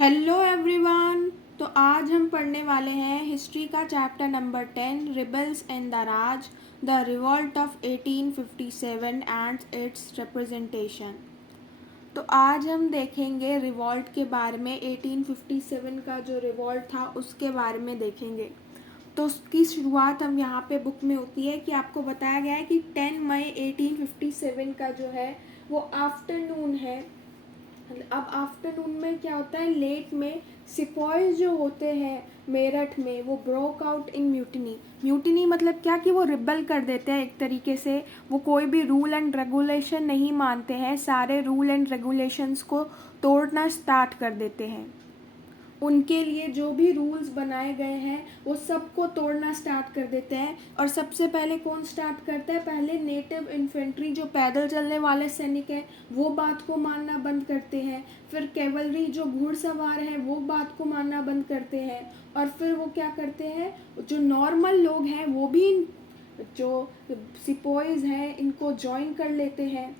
Hello everyone. तो आज हम पढ़ने वाले हैं हिस्ट्री का chapter number 10, rebels and the Raj, the revolt of 1857 and it's representation. तो आज हम देखेंगे रिवॉल्ट के बारे में। 1857 का जो रिवॉल्ट था उसके बारे में देखेंगे। तो उसकी शुरुआत हम यहाँ पे बुक में होती है कि आपको बताया गया है कि 10 मई 1857 का जो है वो आफ्टरनून है। अब आफ्टरनून में क्या होता है, लेट में सिपॉइज जो होते हैं मेरठ में वो broke out in mutiny. Mutiny मतलब क्या कि वो रिबल कर देते हैं एक तरीके से। वो कोई भी रूल एंड रेगुलेशन नहीं मानते हैं, सारे रूल एंड रेगुलेशंस को तोड़ना स्टार्ट कर देते हैं। उनके लिए जो भी रूल्स बनाए गए हैं वो सबको तोड़ना स्टार्ट कर देते हैं। और सबसे पहले कौन स्टार्ट करता है, पहले नेटिव इन्फेंट्री जो पैदल चलने वाले सैनिक हैं वो बात को मानना बंद करते हैं। फिर कैवलरी जो घुड़सवार हैं वो बात को मानना बंद करते हैं। और फिर वो क्या करते हैं, जो नॉर्मल लोग हैं वो भी जो सिपोइज हैं इनको ज्वाइन कर लेते हैं।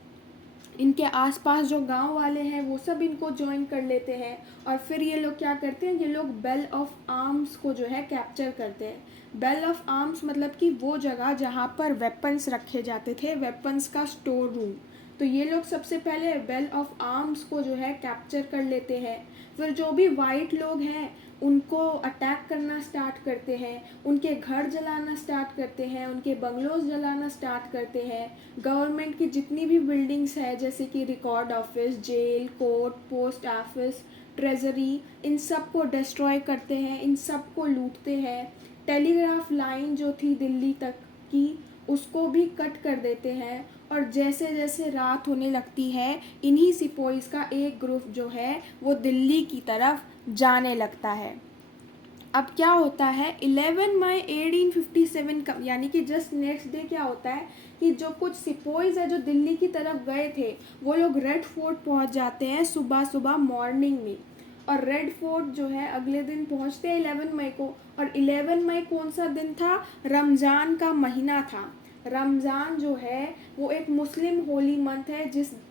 इनके आसपास जो गांव वाले हैं वो सब इनको ज्वाइन कर लेते हैं। और फिर ये लोग क्या करते हैं, ये लोग बेल ऑफ आर्म्स को जो है कैप्चर करते हैं। बेल ऑफ आर्म्स मतलब कि वो जगह जहाँ पर वेपन्स रखे जाते थे, वेपन्स का स्टोर रूम। तो ये लोग सबसे पहले बेल ऑफ आर्म्स को जो है कैप्चर कर लेते हैं। फिर जो भी वाइट लोग हैं उनको अटैक करना स्टार्ट करते हैं, उनके घर जलाना स्टार्ट करते हैं, उनके बंगलोज जलाना स्टार्ट करते हैं। गवर्नमेंट की जितनी भी बिल्डिंग्स है जैसे कि record office, jail, court, post office, treasury, इन सब को डिस्ट्रॉय करते हैं, इन सब को लूटते हैं। टेलीग्राफ लाइन जो थी दिल्ली तक की उसको भी कट कर देते हैं। और जैसे जैसे रात होने लगती है इन्हीं सिपोइस का एक ग्रुप जो है वो दिल्ली की तरफ जाने लगता है। अब क्या होता है, 11 मई 1857 का यानी कि जस्ट नेक्स्ट डे क्या होता है कि जो कुछ सिपोइज है जो दिल्ली की तरफ गए थे वो लोग रेड फोर्ट पहुंच जाते हैं सुबह सुबह मॉर्निंग में। और रेड फोर्ट जो है अगले दिन पहुंचते हैं 11 मई को। और 11 मई कौन सा दिन था, रमज़ान का महीना था। रमज़ान जो है वो एक मुस्लिम होली मंथ है,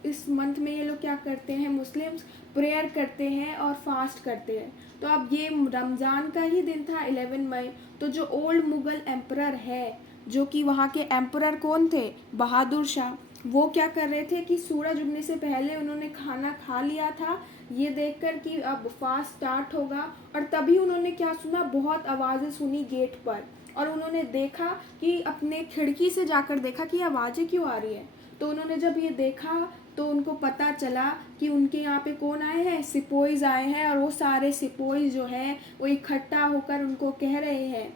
इस मंथ में ये लोग क्या करते हैं, मुस्लिम्स प्रेयर करते हैं और फास्ट करते हैं। तो अब ये रमज़ान का ही दिन था 11 मई। तो जो ओल्ड मुग़ल एम्परर है, जो कि वहाँ के एम्परर कौन थे, बहादुर शाह, वो क्या कर रहे थे कि सूरज उगने से पहले उन्होंने खाना खा लिया था ये देखकर कि अब फास्ट स्टार्ट होगा। और तभी उन्होंने क्या सुना, बहुत आवाज़ें सुनी गेट पर। और उन्होंने देखा कि अपने खिड़की से जाकर देखा कि आवाज़ें क्यों आ रही है। तो उन्होंने जब ये देखा तो उनको पता चला कि उनके यहाँ पे कौन आए हैं, सिपोइज आए हैं। और वो सारे सिपोइज जो हैं वो इकट्ठा होकर उनको कह रहे हैं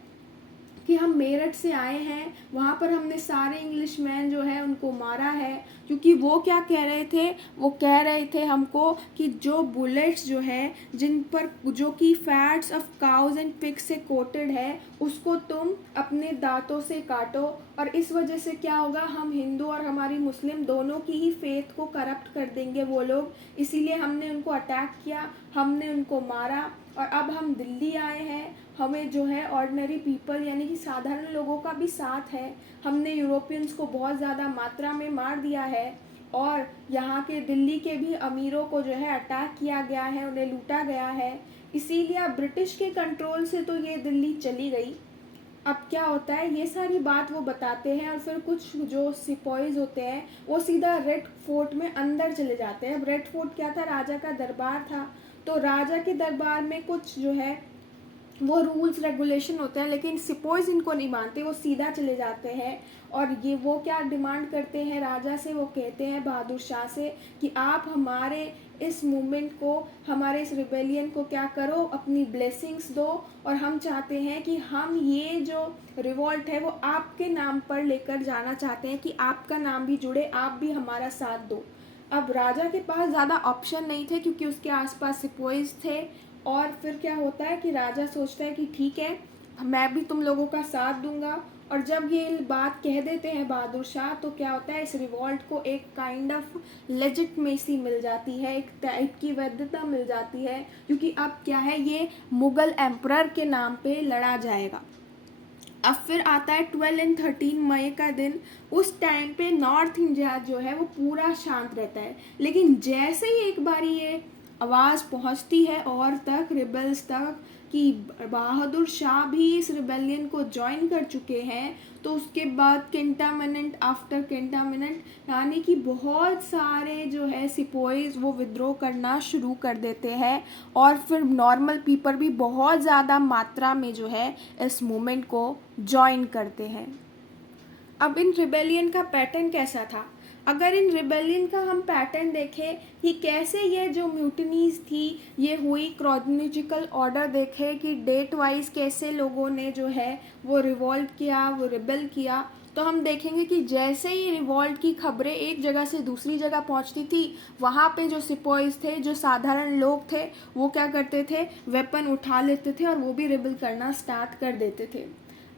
कि हम मेरठ से आए हैं, वहाँ पर हमने सारे इंग्लिश मैन जो है उनको मारा है। क्योंकि वो क्या कह रहे थे, वो कह रहे थे हमको कि जो बुलेट्स जो है जिन पर जो कि fats of cows and pigs से कोटेड है उसको तुम अपने दांतों से काटो। और इस वजह से क्या होगा, हम हिंदू और हमारी मुस्लिम दोनों की ही फेथ को करप्ट कर देंगे वो लोग। इसीलिए हमने उनको अटैक किया, हमने उनको मारा। और अब हम दिल्ली आए हैं, हमें जो है ऑर्डिनरी पीपल यानी कि साधारण लोगों का भी साथ है। हमने यूरोपियंस को बहुत ज़्यादा मात्रा में मार दिया है। और यहाँ के दिल्ली के भी अमीरों को जो है अटैक किया गया है, उन्हें लूटा गया है। इसीलिए अब ब्रिटिश के कंट्रोल से तो ये दिल्ली चली गई। अब क्या होता है, ये सारी बात वो बताते हैं। और फिर कुछ जो सिपॉइज होते हैं वो सीधा रेड फोर्ट में अंदर चले जाते हैं। अब रेड फोर्ट क्या था, राजा का दरबार था। तो राजा के दरबार में कुछ जो है वो रूल्स रेगुलेशन होते हैं, लेकिन सिपोइज इनको नहीं मानते, वो सीधा चले जाते हैं। और ये वो क्या डिमांड करते हैं राजा से, वो कहते हैं बहादुर शाह से कि आप हमारे इस मूवमेंट को, हमारे इस रिबेलियन को क्या करो, अपनी ब्लेसिंग्स दो। और हम चाहते हैं कि हम ये जो रिवॉल्ट है वो आपके नाम पर लेकर जाना चाहते हैं, कि आपका नाम भी जुड़े, आप भी हमारा साथ दो। अब राजा के पास ज़्यादा ऑप्शन नहीं थे क्योंकि उसके आसपास सिपोइज थे। और फिर क्या होता है कि राजा सोचता है कि ठीक है, मैं भी तुम लोगों का साथ दूंगा। और जब ये बात कह देते हैं बहादुर शाह तो क्या होता है, इस रिवॉल्ट को एक काइंड ऑफ लेजिटमेसी मिल जाती है, एक टाइप की वैधता मिल जाती है। क्योंकि अब क्या है, ये मुगल एम्परर के नाम पे लड़ा जाएगा। अब फिर आता है 12 एंड 13 मई का दिन। उस टाइम पे नॉर्थ इंडिया जो है वो पूरा शांत रहता है। लेकिन जैसे ही एक बारी ये आवाज़ पहुंचती है और तक रिबल्स तक कि बहादुर शाह भी इस रिबेलियन को ज्वाइन कर चुके हैं। तो उसके बाद कैंटोनमेंट आफ्टर कैंटोनमेंट यानी कि बहुत सारे जो है सिपोहीज वो विद्रोह करना शुरू कर देते हैं और फिर नॉर्मल पीपल भी बहुत ज़्यादा मात्रा में जो है इस मूवमेंट को ज्वाइन करते हैं। अब इन रिबेलियन का पैटर्न कैसा था? अगर इन रिबेलियन का हम पैटर्न देखें कि कैसे ये जो म्यूटनीज थी ये हुई, क्रोनोलॉजिकल ऑर्डर देखें कि डेट वाइज कैसे लोगों ने जो है वो रिवॉल्ट किया, वो रिबेल किया, तो हम देखेंगे कि जैसे ही रिवॉल्ट की खबरें एक जगह से दूसरी जगह पहुंचती थी, वहाँ पे जो सिपोइज थे, जो साधारण लोग थे, वो क्या करते थे, वेपन उठा लेते थे और वो भी रिबेल करना स्टार्ट कर देते थे।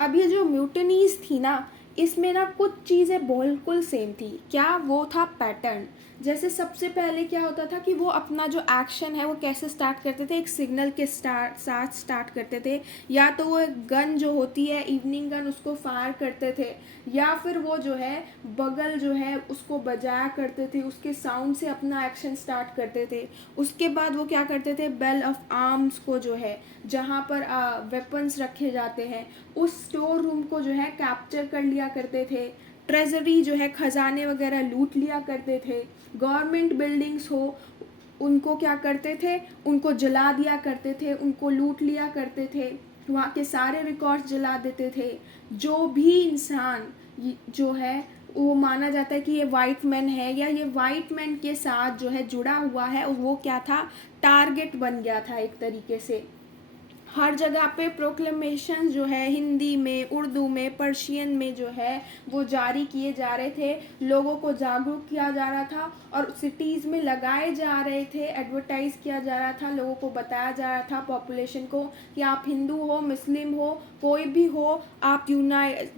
अब ये जो म्यूटनीज थी ना, इसमें ना कुछ चीज़ें बिल्कुल सेम थी। क्या? वो था पैटर्न। जैसे सबसे पहले क्या होता था कि वो अपना जो एक्शन है वो कैसे स्टार्ट करते थे, एक सिग्नल के साथ स्टार्ट करते थे, या तो वो एक गन जो होती है इवनिंग गन उसको फायर करते थे, या फिर वो जो है बगल जो है उसको बजाया करते थे, उसके साउंड से अपना एक्शन स्टार्ट करते थे। उसके बाद वो क्या करते थे, बेल ऑफ आर्म्स को जो है जहाँ पर वेपन्स रखे जाते हैं उस स्टोर रूम को जो है कैप्चर कर लिया करते थे। ट्रेजरी जो है खजाने वगैरह लूट लिया करते थे। गवर्नमेंट बिल्डिंग्स हो उनको क्या करते थे, उनको जला दिया करते थे, उनको लूट लिया करते थे, वहाँ के सारे रिकॉर्ड्स जला देते थे। जो भी इंसान जो है वो माना जाता है कि ये वाइट मैन है या ये वाइट मैन के साथ जो है जुड़ा हुआ है, वो क्या था, टारगेट बन गया था एक तरीके से। हर जगह पे प्रोक्लेमेशन जो है हिंदी में, उर्दू में, पर्शियन में जो है वो जारी किए जा रहे थे, लोगों को जागरूक किया जा रहा था और सिटीज़ में लगाए जा रहे थे, एडवर्टाइज़ किया जा रहा था, लोगों को बताया जा रहा था पॉपुलेशन को कि आप हिंदू हो, मुस्लिम हो, कोई भी हो, आप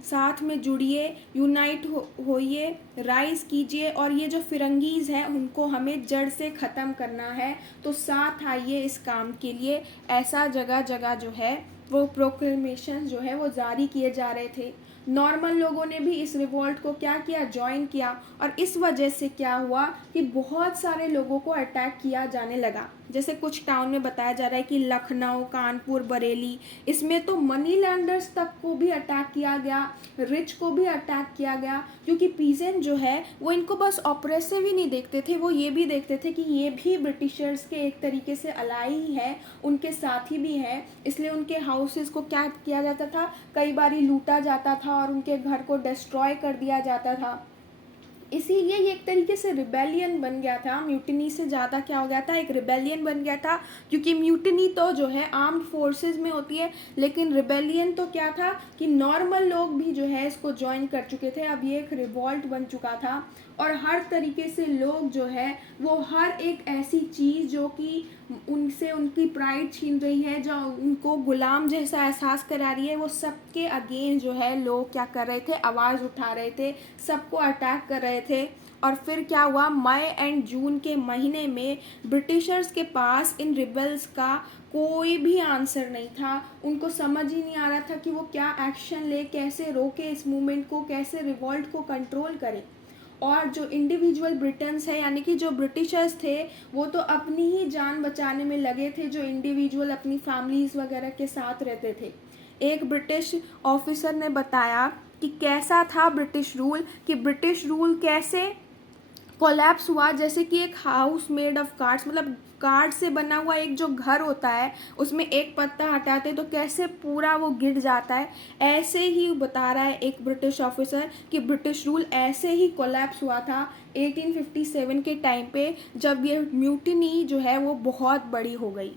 साथ में जुड़िए, यूनाइट होइए, राइज कीजिए और ये जो फिरंगीज़ हैं उनको हमें जड़ से ख़त्म करना है, तो साथ आइए इस काम के लिए। ऐसा जगह जगह जो है वो प्रोक्लेमेशन जो है वो जारी किए जा रहे थे। नॉर्मल लोगों ने भी इस रिवॉल्ट को क्या किया, ज्वाइन किया, और इस वजह से क्या हुआ कि बहुत सारे लोगों को अटैक किया जाने लगा। जैसे कुछ टाउन में बताया जा रहा है कि लखनऊ, कानपुर, बरेली, इसमें तो मनी लैंडर्स तक को भी अटैक किया गया, रिच को भी अटैक किया गया, क्योंकि पीजेंट जो है वो इनको बस ऑपरेसिव ही नहीं देखते थे, वो ये भी देखते थे कि ये भी ब्रिटिशर्स के एक तरीके से अलाई ही है, उनके साथी भी हैं, इसलिए उनके हाउसेस को क्या किया जाता था, कई बार लूटा जाता था और उनके घर को डिस्ट्रॉय कर दिया जाता था। इसीलिए ये एक तरीके से रिबेलियन बन गया था, म्यूटिनी से ज़्यादा क्या हो गया था, एक रिबेलियन बन गया था, क्योंकि म्यूटिनी तो जो है आर्म्ड फोर्सेस में होती है, लेकिन रिबेलियन तो क्या था कि नॉर्मल लोग भी जो है इसको ज्वाइन कर चुके थे। अब ये एक रिवॉल्ट बन चुका था और हर तरीके से लोग जो है वो हर एक ऐसी चीज़ जो कि उनसे उनकी प्राइड छीन रही है, जो उनको गुलाम जैसा एहसास करा रही है, वो सबके अगेंस्ट जो है लोग क्या कर रहे थे, आवाज़ उठा रहे थे, सबको अटैक कर रहे थे। और फिर क्या हुआ, मई एंड जून के महीने में ब्रिटिशर्स के पास इन रिबल्स का कोई भी आंसर नहीं था, उनको समझ ही नहीं आ रहा था कि वो क्या एक्शन ले, कैसे रोके इस मूवमेंट को, कैसे रिवॉल्ट को कंट्रोल करें। और जो इंडिविजुअल ब्रिटन्स है यानी कि जो ब्रिटिशर्स थे वो तो अपनी ही जान बचाने में लगे थे, जो इंडिविजुअल अपनी फैमिलीज वगैरह के साथ रहते थे। एक ब्रिटिश ऑफिसर ने बताया कि कैसा था ब्रिटिश रूल, कि ब्रिटिश रूल कैसे कोलैप्स हुआ, जैसे कि एक हाउस मेड ऑफ कार्ड्स, मतलब कार्ड से बना हुआ एक जो घर होता है उसमें एक पत्ता हटाते तो कैसे पूरा वो गिर जाता है, ऐसे ही बता रहा है एक ब्रिटिश ऑफिसर कि ब्रिटिश रूल ऐसे ही कोलैप्स हुआ था 1857 के टाइम पे, जब ये म्यूटिनी जो है वो बहुत बड़ी हो गई।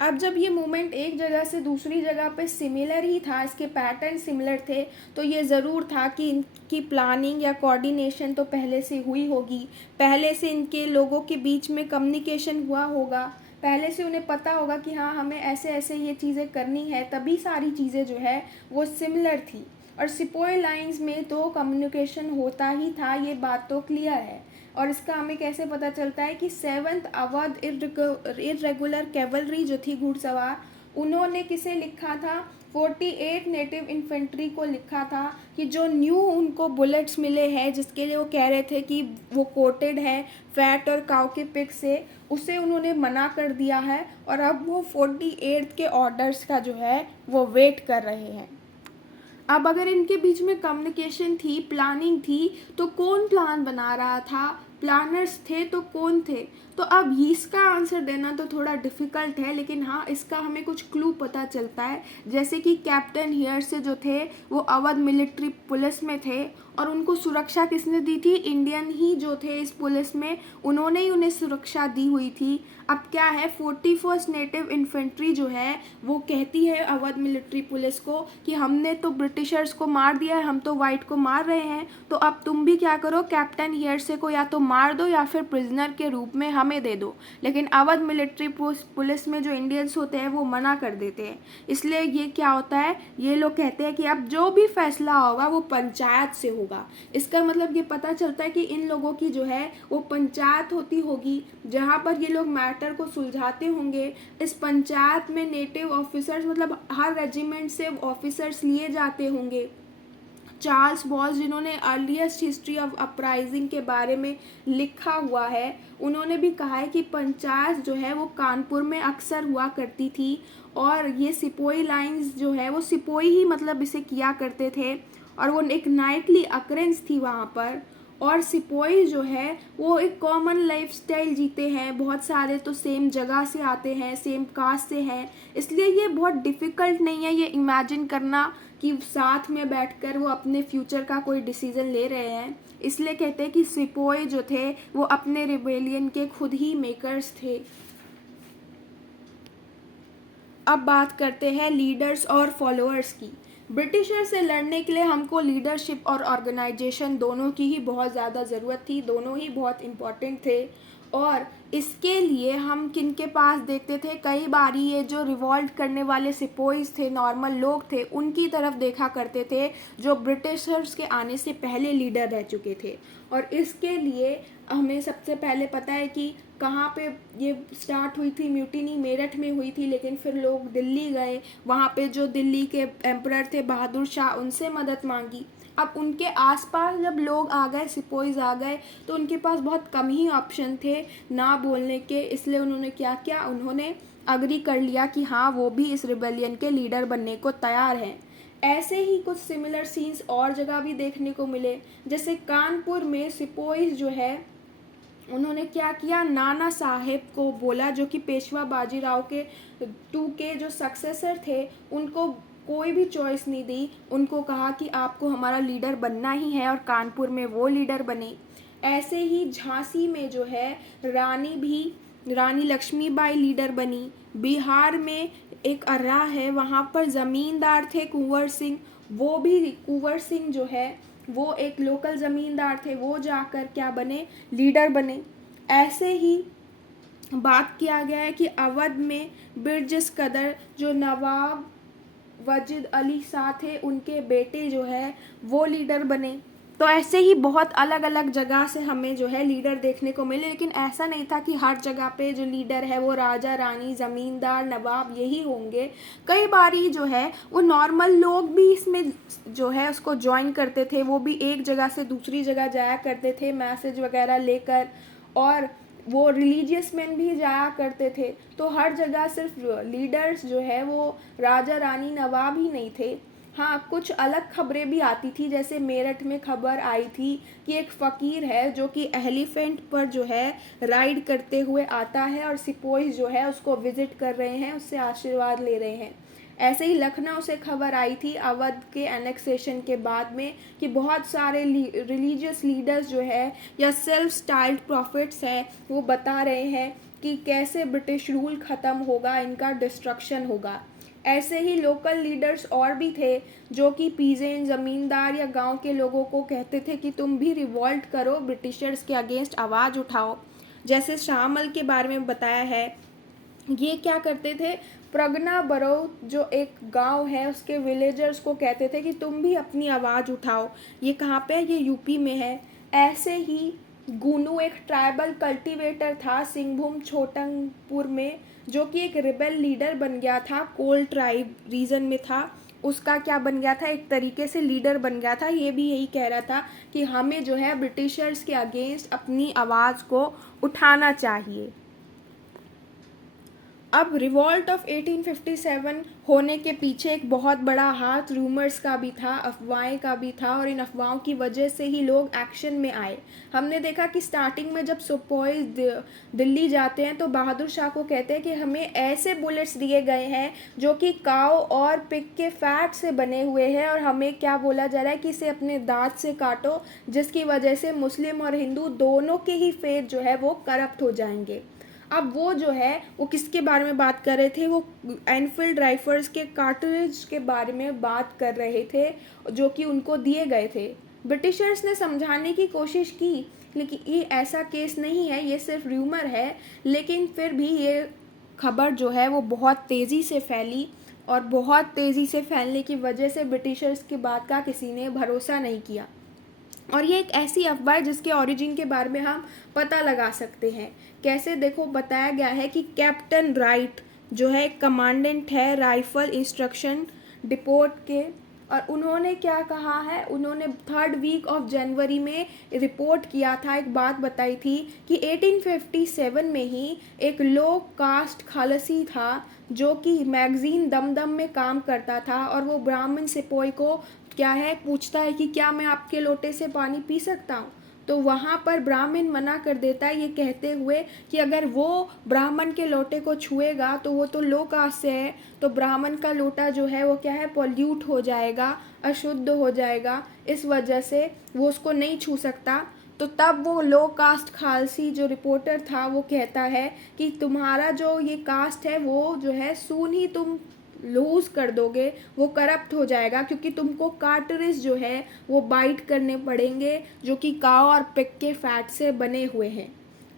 अब जब ये मूवमेंट एक जगह से दूसरी जगह पे सिमिलर ही था, इसके पैटर्न सिमिलर थे, तो ये ज़रूर था कि इनकी प्लानिंग या कोऑर्डिनेशन तो पहले से हुई होगी, पहले से इनके लोगों के बीच में कम्युनिकेशन हुआ होगा, पहले से उन्हें पता होगा कि हाँ हमें ऐसे ऐसे ये चीज़ें करनी है, तभी सारी चीज़ें जो है वो सिमिलर थी। और सिपोही लाइंस में तो कम्युनिकेशन होता ही था, ये बात तो क्लियर है। और इसका हमें कैसे पता चलता है कि 7th अवध इरेगुलर कैवलरी जो थी घुड़सवार, उन्होंने किसे लिखा था? 48 नेटिव इन्फेंट्री को लिखा था कि जो न्यू उनको बुलेट्स मिले हैं, जिसके लिए वो कह रहे थे कि वो कोटेड है फैट और काऊ के पिग से, उसे उन्होंने मना कर दिया है और अब वो 48 के ऑर्डर्स का जो है वो वेट कर रहे हैं। अब अगर इनके बीच में कम्युनिकेशन थी, प्लानिंग थी, तो कौन प्लान बना रहा था? प्लानर्स थे तो कौन थे? तो अब इसका आंसर देना तो थोड़ा डिफ़िकल्ट है, लेकिन हाँ, इसका हमें कुछ क्लू पता चलता है। जैसे कि कैप्टन हियर से जो थे वो अवध मिलिट्री पुलिस में थे और उनको सुरक्षा किसने दी थी? इंडियन ही जो थे इस पुलिस में, उन्होंने ही उन्हें सुरक्षा दी हुई थी। अब क्या है, 41st नेटिव इन्फेंट्री जो है वो कहती है अवध मिलिट्री पुलिस को कि हमने तो ब्रिटिशर्स को मार दिया है, हम तो वाइट को मार रहे हैं, तो अब तुम भी क्या करो, कैप्टन हियरसे को या तो मार दो या फिर प्रिजनर के रूप में हमें दे दो। लेकिन अवध मिलिट्री पुलिस में जो इंडियंस होते हैं वो मना कर देते हैं। इसलिए ये क्या होता है, ये लोग कहते हैं कि अब जो भी फैसला होगा वो पंचायत से होगा। इसका मतलब ये पता चलता है कि इन लोगों की जो है वो पंचायत होती होगी जहाँ पर ये लोग मैटर को सुलझाते होंगे। इस पंचायत में नेटिव ऑफिसर्स, मतलब हर रेजिमेंट से ऑफिसर्स लिए जाते होंगे। चार्ल्स बॉल्स, जिन्होंने अर्लीस्ट हिस्ट्री ऑफ अपराइजिंग के बारे में लिखा हुआ है, उन्होंने भी कहा है कि पंचायत जो है वो कानपुर में अक्सर हुआ करती थी और ये सिपोही लाइंस जो है वो सिपोही ही मतलब इसे किया करते थे और वो एक नाइटली अकरेंस थी वहाँ पर। और सिपोही जो है वो एक कॉमन लाइफस्टाइल जीते हैं, बहुत सारे तो सेम जगह से आते हैं, सेम कास्ट से हैं, इसलिए ये बहुत डिफ़िकल्ट नहीं है ये इमेजिन करना कि साथ में बैठकर वो अपने फ्यूचर का कोई डिसीज़न ले रहे हैं। इसलिए कहते हैं कि सिपोही जो थे वो अपने रिबेलियन के खुद ही मेकर्स थे। अब बात करते हैं लीडर्स और फॉलोअर्स की। ब्रिटिशर से लड़ने के लिए हमको लीडरशिप और ऑर्गेनाइजेशन दोनों की ही बहुत ज़्यादा ज़रूरत थी, दोनों ही बहुत इम्पॉर्टेंट थे। और इसके लिए हम किन के पास देखते थे, कई बार ये जो रिवॉल्ट करने वाले सिपोहीज थे, नॉर्मल लोग थे, उनकी तरफ देखा करते थे जो ब्रिटिशर्स के आने से पहले लीडर रह चुके थे। और इसके लिए हमें सबसे पहले पता है कि कहाँ पे ये स्टार्ट हुई थी म्यूटिनी, मेरठ में हुई थी, लेकिन फिर लोग दिल्ली गए, वहाँ पे जो दिल्ली के एम्परर थे बहादुर शाह, उनसे मदद मांगी। अब उनके आसपास जब लोग आ गए, सिपोहीज आ गए, तो उनके पास बहुत कम ही ऑप्शन थे ना बोलने के, इसलिए उन्होंने क्या किया, उन्होंने अग्री कर लिया कि हाँ वो भी इस रिबेलियन के लीडर बनने को तैयार हैं। ऐसे ही कुछ सिमिलर सीन्स और जगह भी देखने को मिले, जैसे कानपुर में सिपोहीज जो है उन्होंने क्या किया, नाना साहेब को बोला, जो कि पेशवा बाजीराव के 2 के जो सक्सेसर थे, उनको कोई भी चॉइस नहीं दी, उनको कहा कि आपको हमारा लीडर बनना ही है और कानपुर में वो लीडर बने। ऐसे ही झांसी में जो है रानी लक्ष्मीबाई लीडर बनी। बिहार में एक अर्रा है, वहाँ पर ज़मींदार थे कुंवर सिंह, वो भी कुंवर सिंह जो है वो एक लोकल ज़मींदार थे, वो जाकर क्या बने, लीडर बने। ऐसे ही बात किया गया है कि अवध में बिरजिस कदर, जो नवाब वजीद अली शाह थे, उनके बेटे जो है वो लीडर बने। तो ऐसे ही बहुत अलग अलग जगह से हमें जो है लीडर देखने को मिले, लेकिन ऐसा नहीं था कि हर जगह पे जो लीडर है वो राजा रानी, ज़मींदार, नवाब यही होंगे। कई बारी जो है वो नॉर्मल लोग भी इसमें जो है उसको ज्वाइन करते थे, वो भी एक जगह से दूसरी जगह जाया करते थे मैसेज वगैरह लेकर, और वो रिलीजियस मैन भी जाया करते थे। तो हर जगह सिर्फ लीडर्स जो है वो राजा रानी नवाब ही नहीं थे। हाँ, कुछ अलग खबरें भी आती थी, जैसे मेरठ में खबर आई थी कि एक फ़कीर है जो कि एलिफेंट पर जो है राइड करते हुए आता है और सिपोही जो है उसको विज़िट कर रहे हैं, उससे आशीर्वाद ले रहे हैं। ऐसे ही लखनऊ से खबर आई थी अवध के एनेक्सेशन के बाद में कि बहुत सारे रिलीजियस लीडर्स जो है या सेल्फ स्टाइल्ड प्रॉफिट्स हैं, वो बता रहे हैं कि कैसे ब्रिटिश रूल ख़त्म होगा, इनका डिस्ट्रक्शन होगा। ऐसे ही लोकल लीडर्स और भी थे जो कि पीजेंट, ज़मींदार या गांव के लोगों को कहते थे कि तुम भी रिवॉल्ट करो, ब्रिटिशर्स के अगेंस्ट आवाज़ उठाओ। जैसे शामल के बारे में बताया है, ये क्या करते थे, प्रगना बरो जो एक गांव है उसके विलेजर्स को कहते थे कि तुम भी अपनी आवाज़ उठाओ। ये कहाँ पे है, ये यूपी में है। ऐसे ही गुनू एक ट्राइबल कल्टीवेटर था सिंहभूम छोटंगपुर में, जो कि एक रिबेल लीडर बन गया था, कोल ट्राइब रीजन में था। उसका क्या बन गया था, एक तरीके से लीडर बन गया था। ये भी यही कह रहा था कि हमें जो है ब्रिटिशर्स के अगेंस्ट अपनी आवाज़ को उठाना चाहिए। अब रिवॉल्ट ऑफ 1857 होने के पीछे एक बहुत बड़ा हाथ रूमर्स का भी था, अफवाहें का भी था, और इन अफवाहों की वजह से ही लोग एक्शन में आए। हमने देखा कि स्टार्टिंग में जब सुपॉइज दिल्ली जाते हैं तो बहादुर शाह को कहते हैं कि हमें ऐसे बुलेट्स दिए गए हैं जो कि काऊ और पिग के फैट से बने हुए हैं, और हमें क्या बोला जा रहा है कि इसे अपने दांत से काटो, जिसकी वजह से मुस्लिम और हिंदू दोनों के ही फेथ जो है वो करप्ट हो जाएंगे। अब वो जो है वो किसके बारे में बात कर रहे थे, वो एनफील्ड राइफल्स के कार्ट्रिज के बारे में बात कर रहे थे जो कि उनको दिए गए थे। ब्रिटिशर्स ने समझाने की कोशिश की, लेकिन ये ऐसा केस नहीं है, ये सिर्फ र्यूमर है। लेकिन फिर भी ये खबर जो है वो बहुत तेज़ी से फैली, और बहुत तेज़ी से फैलने की वजह से ब्रिटिशर्स की बात का किसी ने भरोसा नहीं किया। और ये एक ऐसी अफवाह है जिसके ओरिजिन के बारे में हम पता लगा सकते हैं। कैसे, देखो बताया गया है कि कैप्टन राइट जो है कमांडेंट है राइफल इंस्ट्रक्शन डिपोट के, और उन्होंने क्या कहा है, उन्होंने 3rd वीक ऑफ जनवरी में रिपोर्ट किया था, एक बात बताई थी कि 1857 में ही एक लो कास्ट खालसी था जो कि मैगजीन दमदम में काम करता था, और वो ब्राह्मण सिपोई को क्या है पूछता है कि क्या मैं आपके लोटे से पानी पी सकता हूँ। तो वहाँ पर ब्राह्मण मना कर देता है, ये कहते हुए कि अगर वो ब्राह्मण के लोटे को छुएगा तो वो तो लो कास्ट से है, तो ब्राह्मण का लोटा जो है वो क्या है पॉल्यूट हो जाएगा, अशुद्ध हो जाएगा, इस वजह से वो उसको नहीं छू सकता। तो तब वो लो कास्ट खालसी जो रिपोर्टर था वो कहता है कि तुम्हारा जो ये कास्ट है वो जो है सून ही तुम लूज़ कर दोगे, वो करप्ट हो जाएगा, क्योंकि तुमको कार्टरिज जो है वो बाइट करने पड़ेंगे जो कि काऊ और पिग के फैट से बने हुए हैं।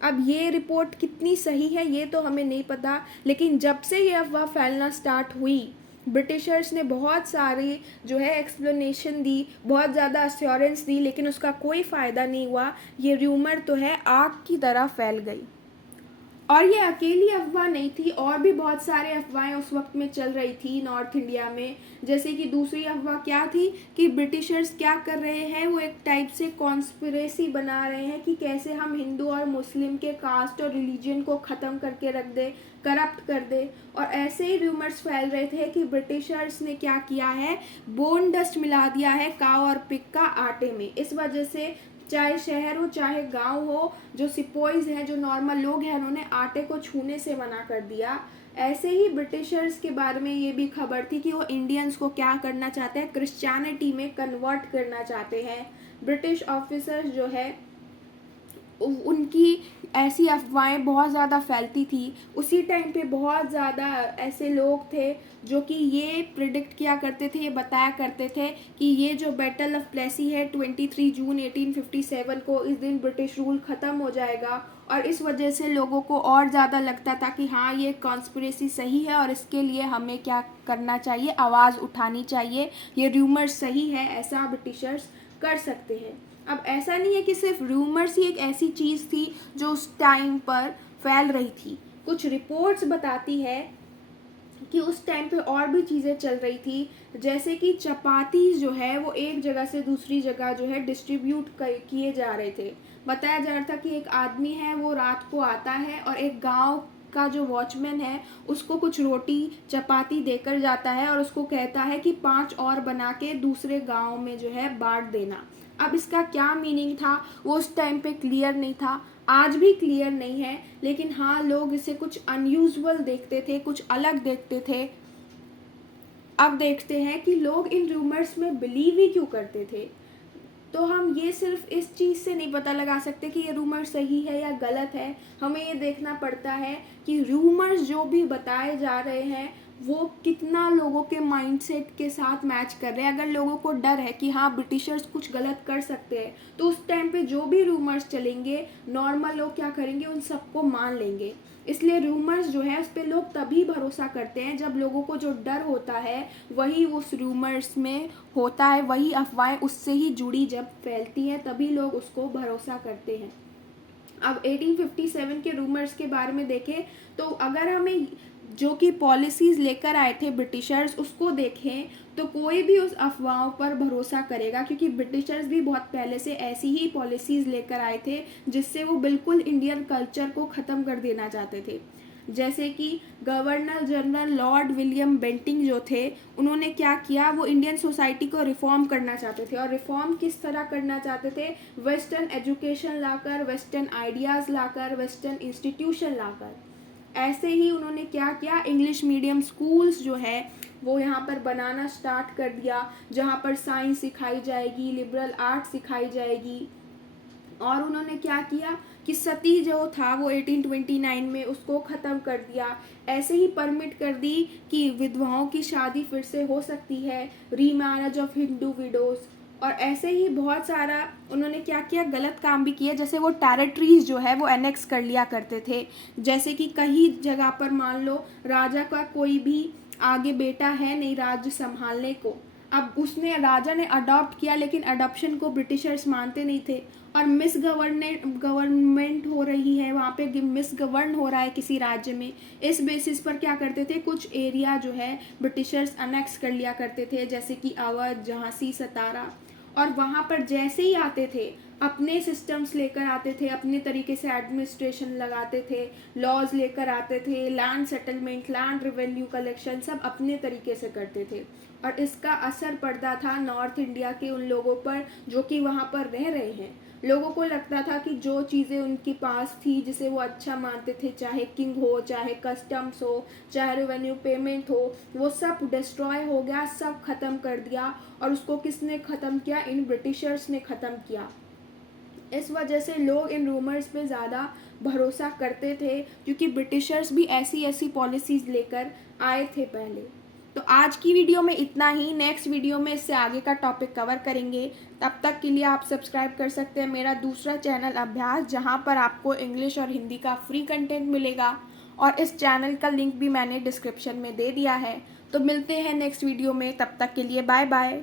अब ये रिपोर्ट कितनी सही है ये तो हमें नहीं पता, लेकिन जब से ये अफवाह फैलना स्टार्ट हुई ब्रिटिशर्स ने बहुत सारी जो है एक्सप्लेनेशन दी, बहुत ज़्यादा अश्योरेंस दी, लेकिन उसका कोई फ़ायदा नहीं हुआ। ये र्यूमर तो है आग की तरह फैल गई। और ये अकेली अफवाह नहीं थी, और भी बहुत सारे अफवाहें उस वक्त में चल रही थी नॉर्थ इंडिया में। जैसे कि दूसरी अफवाह क्या थी कि ब्रिटिशर्स क्या कर रहे हैं, वो एक टाइप से कॉन्स्पिरेसी बना रहे हैं कि कैसे हम हिंदू और मुस्लिम के कास्ट और रिलीजन को ख़त्म करके रख दे, करप्ट कर दे। और ऐसे ही रूमर्स फैल रहे थे कि ब्रिटिशर्स ने क्या किया है, बोन डस्ट मिला दिया है काऊ और पिग का आटे में। इस वजह से चाहे शहर हो चाहे गांव हो, जो सिपोइज हैं, जो नॉर्मल लोग हैं, उन्होंने आटे को छूने से मना कर दिया। ऐसे ही ब्रिटिशर्स के बारे में ये भी खबर थी कि वो इंडियंस को क्या करना चाहते हैं, क्रिश्चियनिटी में कन्वर्ट करना चाहते हैं। ब्रिटिश ऑफिसर्स जो है उनकी ऐसी अफवाहें बहुत ज़्यादा फैलती थी। उसी टाइम पे बहुत ज़्यादा ऐसे लोग थे जो कि ये प्रिडिक्ट किया करते थे, ये बताया करते थे कि ये जो बैटल ऑफ प्लेसी है 23 जून 1857 को, इस दिन ब्रिटिश रूल ख़त्म हो जाएगा। और इस वजह से लोगों को और ज़्यादा लगता था कि हाँ ये कॉन्स्पिरेसी सही है और इसके लिए हमें क्या करना चाहिए, आवाज़ उठानी चाहिए, ये र्यूमर्स सही है, ऐसा ब्रिटिशर्स कर सकते हैं। अब ऐसा नहीं है कि सिर्फ रूमर्स ही एक ऐसी चीज़ थी जो उस टाइम पर फैल रही थी। कुछ रिपोर्ट्स बताती है कि उस टाइम पे और भी चीज़ें चल रही थी, जैसे कि चपाती जो है वो एक जगह से दूसरी जगह जो है डिस्ट्रीब्यूट किए जा रहे थे। बताया जा रहा था कि एक आदमी है वो रात को आता है और एक गांव का जो वॉचमैन है उसको कुछ रोटी चपाती देकर जाता है और उसको कहता है कि 5 और बना के दूसरे गांव में जो है बांट देना। अब इसका क्या मीनिंग था वो उस टाइम पे क्लियर नहीं था, आज भी क्लियर नहीं है, लेकिन हाँ लोग इसे कुछ अनयूजुअल देखते थे, कुछ अलग देखते थे। अब देखते हैं कि लोग इन रूमर्स में बिलीव ही क्यों करते थे। तो हम ये सिर्फ इस चीज़ से नहीं पता लगा सकते कि ये रूमर सही है या गलत है, हमें ये देखना पड़ता है कि रूमर्स जो भी बताए जा रहे हैं वो कितना लोगों के माइंडसेट के साथ मैच कर रहे हैं। अगर लोगों को डर है कि हाँ ब्रिटिशर्स कुछ गलत कर सकते हैं तो उस टाइम पे जो भी रूमर्स चलेंगे नॉर्मल लोग क्या करेंगे, उन सबको मान लेंगे। इसलिए रूमर्स जो है उस पर लोग तभी भरोसा करते हैं जब लोगों को जो डर होता है वही उस रूमर्स में होता है, वही अफवाहें उससे ही जुड़ी जब फैलती हैं तभी लोग उसको भरोसा करते हैं। अब 1857 के रूमर्स के बारे में देखें तो अगर हमें जो कि पॉलिसीज़ लेकर आए थे ब्रिटिशर्स उसको देखें तो कोई भी उस अफवाहों पर भरोसा करेगा, क्योंकि ब्रिटिशर्स भी बहुत पहले से ऐसी ही पॉलिसीज़ लेकर आए थे जिससे वो बिल्कुल इंडियन कल्चर को ख़त्म कर देना चाहते थे। जैसे कि governor general Lord William Bentinck जो थे, उन्होंने क्या किया, वो इंडियन सोसाइटी को रिफॉर्म करना चाहते थे। और रिफॉर्म किस तरह करना चाहते थे? वेस्टर्न एजुकेशन लाकर, वेस्टर्न आइडियाज़ लाकर, वेस्टर्न इंस्टीट्यूशन लाकर। ऐसे ही उन्होंने क्या किया, इंग्लिश मीडियम स्कूल्स जो है वो यहाँ पर बनाना स्टार्ट कर दिया, जहाँ पर साइंस सिखाई जाएगी, लिबरल आर्ट सिखाई जाएगी। और उन्होंने क्या किया कि सती जो था वो 1829 में उसको ख़त्म कर दिया। ऐसे ही परमिट कर दी कि विधवाओं की शादी फिर से हो सकती है, रीमैरिज ऑफ हिंदू विडोज़। और ऐसे ही बहुत सारा उन्होंने क्या किया, गलत काम भी किया। जैसे वो टेरिटरीज जो है वो एनेक्स कर लिया करते थे। जैसे कि कहीं जगह पर मान लो राजा का कोई भी आगे बेटा है नहीं राज्य संभालने को, अब उसने राजा ने अडॉप्ट किया, लेकिन अडॉप्शन को ब्रिटिशर्स मानते नहीं थे और गवर्नमेंट हो रही है वहाँ पे, मिस गवर्न हो रहा है किसी राज्य में। इस बेसिस पर क्या करते थे, कुछ एरिया जो है ब्रिटिशर्स अनेक्स कर लिया करते थे, जैसे कि अवध, झांसी, सतारा। और वहाँ पर जैसे ही आते थे अपने सिस्टम्स लेकर आते थे, अपने तरीके से एडमिनिस्ट्रेशन लगाते थे, लॉज लेकर आते थे, land settlement, land revenue collection सब अपने तरीके से करते थे। और इसका असर पड़ता था नॉर्थ इंडिया के उन लोगों पर जो कि वहाँ पर रह रहे हैं। लोगों को लगता था कि जो चीज़ें उनके पास थी जिसे वो अच्छा मानते थे, चाहे किंग हो, चाहे कस्टम्स हो, चाहे रेवेन्यू पेमेंट हो, वो सब डिस्ट्रॉय हो गया, सब ख़त्म कर दिया। और उसको किसने ख़त्म किया? इन ब्रिटिशर्स ने ख़त्म किया। इस वजह से लोग इन रूमर्स पे ज़्यादा भरोसा करते थे, क्योंकि ब्रिटिशर्स भी ऐसी ऐसी पॉलिसीज़ लेकर आए थे पहले। तो आज की वीडियो में इतना ही। नेक्स्ट वीडियो में इससे आगे का टॉपिक कवर करेंगे। तब तक के लिए आप सब्सक्राइब कर सकते हैं मेरा दूसरा चैनल अभ्यास, जहां पर आपको इंग्लिश और हिंदी का फ्री कंटेंट मिलेगा। और इस चैनल का लिंक भी मैंने डिस्क्रिप्शन में दे दिया है। तो मिलते हैं नेक्स्ट वीडियो में, तब तक के लिए बाय बाय।